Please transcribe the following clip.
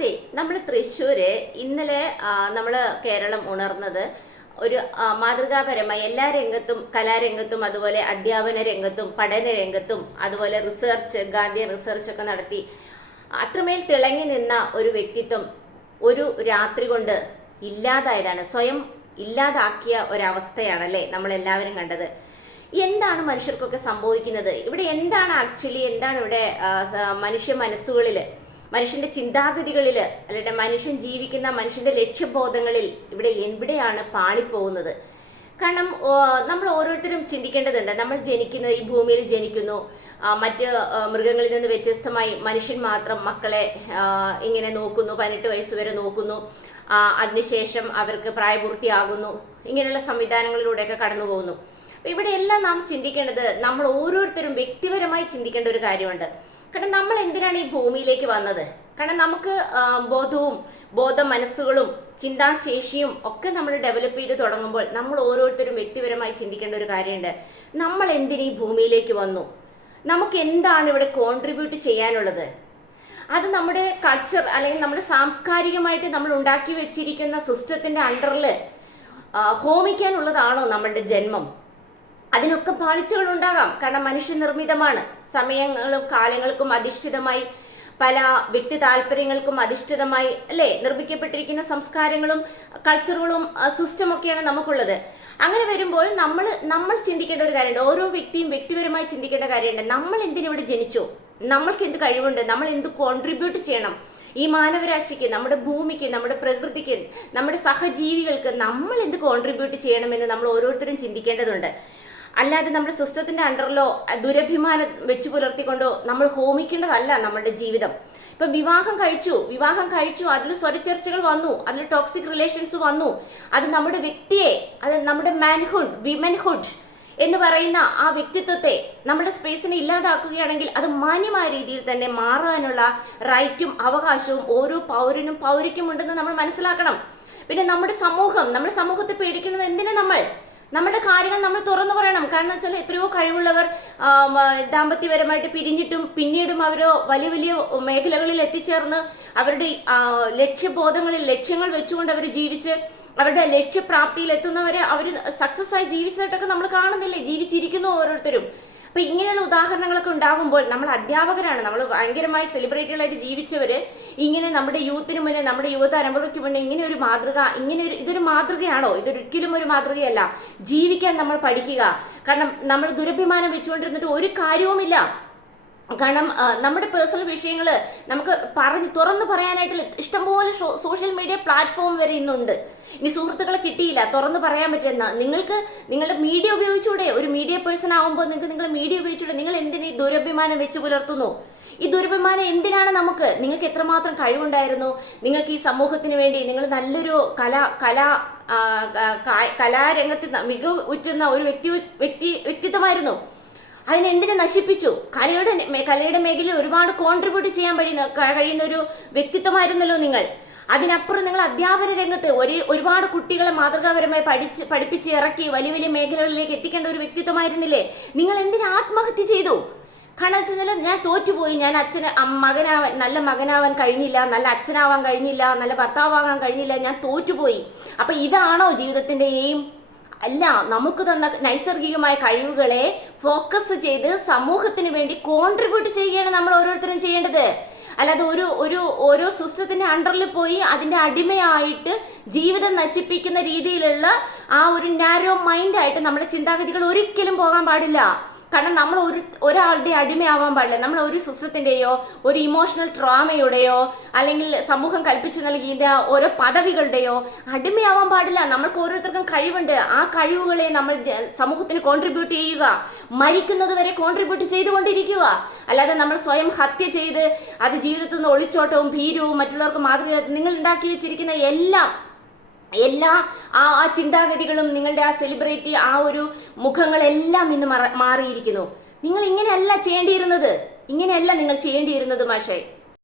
അതെ നമ്മൾ തൃശ്ശൂര് ഇന്നലെ നമ്മൾ കേരളം ഉണർന്നത് ഒരു മാതൃകാപരമായി എല്ലാ രംഗത്തും കലാരംഗത്തും അതുപോലെ അധ്യാപന രംഗത്തും പഠന രംഗത്തും അതുപോലെ റിസർച്ച് ഗാന്ധി റിസർച്ച് ഒക്കെ നടത്തി അത്രമേൽ തിളങ്ങി നിന്ന ഒരു വ്യക്തിത്വം ഒരു രാത്രി കൊണ്ട് ഇല്ലാതായതാണ് സ്വയം ഇല്ലാതാക്കിയ ഒരവസ്ഥയാണല്ലേ നമ്മൾ എല്ലാവരും കണ്ടത്. എന്താണ് മനുഷ്യർക്കൊക്കെ സംഭവിക്കുന്നത്? ഇവിടെ എന്താണ് ആക്ച്വലി എന്താണ് ഇവിടെ മനുഷ്യ മനസ്സുകളിൽ മനുഷ്യന്റെ ചിന്താഗതികളിൽ അല്ലെങ്കിൽ മനുഷ്യൻ ജീവിക്കുന്ന മനുഷ്യന്റെ ലക്ഷ്യബോധങ്ങളിൽ ഇവിടെ എവിടെയാണ് പാളിപ്പോകുന്നത്? കാരണം നമ്മൾ ഓരോരുത്തരും ചിന്തിക്കേണ്ടതുണ്ട്. നമ്മൾ ജനിക്കുന്നത് ഈ ഭൂമിയിൽ ജനിക്കുന്നു. മറ്റ് മൃഗങ്ങളിൽ നിന്ന് വ്യത്യസ്തമായി മനുഷ്യൻ മാത്രം മക്കളെ ഇങ്ങനെ നോക്കുന്നു പതിനെട്ട് വയസ്സ് വരെ നോക്കുന്നു. അതിനുശേഷം അവർക്ക് പ്രായപൂർത്തിയാകുന്നു. ഇങ്ങനെയുള്ള സംവിധാനങ്ങളിലൂടെയൊക്കെ കടന്നു പോകുന്നു ഇവിടെ എല്ലാം നാം ചിന്തിക്കേണ്ടത് നമ്മൾ ഓരോരുത്തരും വ്യക്തിപരമായി ചിന്തിക്കേണ്ട ഒരു കാര്യമുണ്ട്. കാരണം നമ്മൾ എന്തിനാണ് ഈ ഭൂമിയിലേക്ക് വന്നത്? കാരണം നമുക്ക് ബോധവും ബോധ മനസ്സുകളും ചിന്താശേഷിയും ഒക്കെ നമ്മൾ ഡെവലപ്പ് ചെയ്ത് തുടങ്ങുമ്പോൾ നമ്മൾ ഓരോരുത്തരും വ്യക്തിപരമായി ചിന്തിക്കേണ്ട ഒരു കാര്യമുണ്ട്. നമ്മൾ എന്തിനു ഈ ഭൂമിയിലേക്ക് വന്നു? നമുക്ക് എന്താണ് ഇവിടെ കോൺട്രിബ്യൂട്ട് ചെയ്യാനുള്ളത്? അത് നമ്മുടെ കൾച്ചർ അല്ലെങ്കിൽ നമ്മുടെ സാംസ്കാരികമായിട്ട് നമ്മൾ ഉണ്ടാക്കി വെച്ചിരിക്കുന്ന സിസ്റ്റത്തിന്റെ അണ്ടറിൽ ഹോമിക്കാനുള്ളതാണോ നമ്മളുടെ ജന്മം? അതിനൊക്കെ പാളിച്ചകൾ ഉണ്ടാകാം കാരണം മനുഷ്യനിർമ്മിതമാണ്. സമയങ്ങളും കാലങ്ങൾക്കും അധിഷ്ഠിതമായി പല വ്യക്തി താല്പര്യങ്ങൾക്കും അധിഷ്ഠിതമായി അല്ലേ? നിർമ്മിക്കപ്പെട്ടിരിക്കുന്ന സംസ്കാരങ്ങളും കൾച്ചറുകളും സിസ്റ്റം ഒക്കെയാണ് നമുക്കുള്ളത്. അങ്ങനെ വരുമ്പോൾ നമ്മൾ നമ്മൾ ചിന്തിക്കേണ്ട ഒരു കാര്യമുണ്ട്. ഓരോ വ്യക്തിയും വ്യക്തിപരമായി ചിന്തിക്കേണ്ട കാര്യമുണ്ട്. നമ്മൾ എന്തിനിവിടെ ജനിച്ചു? നമ്മൾക്ക് എന്ത് കഴിവുണ്ട്? നമ്മൾ എന്ത് കോൺട്രിബ്യൂട്ട് ചെയ്യണം? ഈ മാനവരാശിക്ക് നമ്മുടെ ഭൂമിക്ക് നമ്മുടെ പ്രകൃതിക്ക് നമ്മുടെ സഹജീവികൾക്ക് നമ്മൾ എന്ത് കോൺട്രിബ്യൂട്ട് ചെയ്യണമെന്ന് നമ്മൾ ഓരോരുത്തരും ചിന്തിക്കേണ്ടതുണ്ട്. അല്ലാതെ നമ്മുടെ സിസ്റ്റത്തിന്റെ അണ്ടറിലോ ദുരഭിമാനം വെച്ചു പുലർത്തിക്കൊണ്ടോ നമ്മൾ ഹോമിക്കേണ്ടതല്ല നമ്മുടെ ജീവിതം. ഇപ്പം വിവാഹം കഴിച്ചു വിവാഹം കഴിച്ചു അതിൽ സ്വരചർച്ചകൾ വന്നു അതിൽ ടോക്സിക് റിലേഷൻസ് വന്നു. അത് നമ്മുടെ വ്യക്തിയെ അത് നമ്മുടെ മാൻഹുഡ് വിമൻഹുഡ് എന്ന് പറയുന്ന ആ വ്യക്തിത്വത്തെ നമ്മുടെ സ്പേസിനെ ഇല്ലാതാക്കുകയാണെങ്കിൽ അത് മാന്യമായ രീതിയിൽ തന്നെ മാറാനുള്ള റൈറ്റും അവകാശവും ഓരോ പൗരനും പൗരയ്ക്കും ഉണ്ടെന്ന് നമ്മൾ മനസ്സിലാക്കണം. പിന്നെ നമ്മുടെ സമൂഹം നമ്മുടെ സമൂഹത്തെ പേടിക്കുന്നത് എന്തിനാ നമ്മൾ? നമ്മുടെ കാര്യങ്ങൾ നമ്മൾ തുറന്നു പറയണം. കാരണം വെച്ചാൽ എത്രയോ കഴിവുള്ളവർ ദാമ്പത്യപരമായിട്ട് പിരിഞ്ഞിട്ടും പിന്നീടും അവർ വലിയ വലിയ മേഖലകളിൽ എത്തിച്ചേർന്ന് അവരുടെ ലക്ഷ്യബോധങ്ങളിൽ ലക്ഷ്യങ്ങൾ വെച്ചുകൊണ്ട് അവർ ജീവിച്ച് അവരുടെ ലക്ഷ്യപ്രാപ്തിയിൽ എത്തുന്നവരെ അവർ സക്സസ് ആയി ജീവിച്ചതായിട്ടൊക്കെ നമ്മൾ കാണുന്നില്ലേ? ജീവിച്ചിരിക്കുന്നു ഓരോരുത്തരും. അപ്പൊ ഇങ്ങനെയുള്ള ഉദാഹരണങ്ങളൊക്കെ ഉണ്ടാകുമ്പോൾ നമ്മൾ അധ്യാപകരാണ്. നമ്മൾ ഭയങ്കരമായി സെലിബ്രിറ്റികളായിട്ട് ജീവിച്ചവർ ഇങ്ങനെ നമ്മുടെ യൂത്തിന് മുന്നേ നമ്മുടെ യുവതലമുറയ്ക്ക് മുന്നേ ഇങ്ങനെ ഒരു മാതൃക ഇങ്ങനെ ഒരു ഇതൊരു മാതൃകയാണോ? ഇതൊരിക്കലും ഒരു മാതൃകയല്ല. ജീവിക്കാൻ നമ്മൾ പഠിക്കുക. കാരണം നമ്മൾ ദുരഭിമാനം വെച്ചുകൊണ്ടിരുന്നിട്ട് ഒരു കാര്യവുമില്ല. കാരണം നമ്മുടെ പേഴ്സണൽ വിഷയങ്ങൾ നമുക്ക് പറഞ്ഞ് തുറന്നു പറയാനായിട്ട് ഇഷ്ടംപോലെ സോഷ്യൽ മീഡിയ പ്ലാറ്റ്ഫോം വരെ ഇന്നുണ്ട്. ഇനി സുഹൃത്തുക്കളെ കിട്ടിയില്ല. തുറന്ന് പറയാൻ പറ്റുന്ന നിങ്ങൾക്ക് നിങ്ങളുടെ മീഡിയ ഉപയോഗിച്ചൂടെ? ഒരു മീഡിയ പേഴ്സൺ ആകുമ്പോൾ നിങ്ങൾക്ക് നിങ്ങളുടെ മീഡിയ ഉപയോഗിച്ചൂടെ? നിങ്ങൾ എന്തിന് ഈ ദുരഭിമാനം വെച്ച് പുലർത്തുന്നു? ഈ ദുരഭിമാനം എന്തിനാണ് നമുക്ക്? നിങ്ങൾക്ക് എത്രമാത്രം കഴിവുണ്ടായിരുന്നു? നിങ്ങൾക്ക് ഈ സമൂഹത്തിന് വേണ്ടി നിങ്ങൾ നല്ലൊരു കല കല കലാരംഗത്ത് മികവ് ഉറ്റുന്ന ഒരു വ്യക്തി വ്യക്തി വ്യക്തിത്വമായിരുന്നു. അതിനെന്തിനെ നശിപ്പിച്ചു? കലയുടെ കലയുടെ മേഖലയിൽ ഒരുപാട് കോൺട്രിബ്യൂട്ട് ചെയ്യാൻ കഴിയുന്ന കഴിയുന്ന ഒരു വ്യക്തിത്വമായിരുന്നല്ലോ നിങ്ങൾ. അതിനപ്പുറം നിങ്ങൾ അധ്യാപന രംഗത്ത് ഒരു ഒരുപാട് കുട്ടികളെ മാതൃകാപരമായി പഠിച്ച് പഠിപ്പിച്ച് ഇറക്കി വലിയ വലിയ മേഖലകളിലേക്ക് എത്തിക്കേണ്ട ഒരു വ്യക്തിത്വമായിരുന്നില്ലേ? നിങ്ങൾ എന്തിനു ആത്മഹത്യ ചെയ്തു? കാരണം വെച്ചാൽ ഞാൻ തോറ്റുപോയി. ഞാൻ അച്ഛന് മകനാവാൻ നല്ല മകനാവാൻ കഴിഞ്ഞില്ല നല്ല അച്ഛനാവാൻ കഴിഞ്ഞില്ല നല്ല ഭർത്താവാകാൻ കഴിഞ്ഞില്ല ഞാൻ തോറ്റുപോയി. അപ്പൊ ഇതാണോ ജീവിതത്തിന്റെ എയിം അല്ല നമുക്ക് തന്ന നൈസർഗികമായ കഴിവുകളെ ഫോക്കസ് ചെയ്ത് സമൂഹത്തിന് വേണ്ടി കോൺട്രിബ്യൂട്ട് ചെയ്യുകയാണ് നമ്മൾ ഓരോരുത്തരും ചെയ്യേണ്ടത്. അല്ലാതെ ഒരു ഒരു ഓരോ സിസ്റ്റത്തിന്റെ അണ്ടറിൽ പോയി അതിന്റെ അടിമയായിട്ട് ജീവിതം നശിപ്പിക്കുന്ന രീതിയിലുള്ള ആ ഒരു നാരോ മൈൻഡായിട്ട് നമ്മുടെ ചിന്താഗതികൾ ഒരിക്കലും പോകാൻ പാടില്ല. കാരണം നമ്മൾ ഒരു ഒരാളുടെ അടിമയാവാൻ പാടില്ല. നമ്മൾ ഒരു സിസ്റ്റത്തിന്റെയോ ഒരു ഇമോഷണൽ ട്രോമയുടെയോ അല്ലെങ്കിൽ സമൂഹം കൽപ്പിച്ചു നൽകിയ ഓരോ പദവികളുടെയോ അടിമയാവാൻ പാടില്ല. നമ്മൾക്ക് ഓരോരുത്തർക്കും കഴിവുണ്ട്. ആ കഴിവുകളെ നമ്മൾ സമൂഹത്തിന് കോൺട്രിബ്യൂട്ട് ചെയ്യുക. മരിക്കുന്നത് വരെ കോൺട്രിബ്യൂട്ട് ചെയ്തുകൊണ്ടിരിക്കുക. അല്ലാതെ നമ്മൾ സ്വയം ഹത്യ ചെയ്ത് അത് ജീവിതത്തിൽ നിന്ന് ഒളിച്ചോട്ടവും ഭീരവും മറ്റുള്ളവർക്ക് മാതൃക നിങ്ങൾ ഉണ്ടാക്കി വെച്ചിരിക്കുന്ന എല്ലാം എല്ലാ ആ ആ ചിന്താഗതികളും നിങ്ങളുടെ ആ സെലിബ്രിറ്റി ആ ഒരു മുഖങ്ങളെല്ലാം ഇന്ന് മറ- മാറിയിരിക്കുന്നു. നിങ്ങൾ ഇങ്ങനെയല്ല ചെയ്യേണ്ടിയിരുന്നത്. ഇങ്ങനെയല്ല നിങ്ങൾ ചെയ്യേണ്ടിയിരുന്നത് മാഷേ.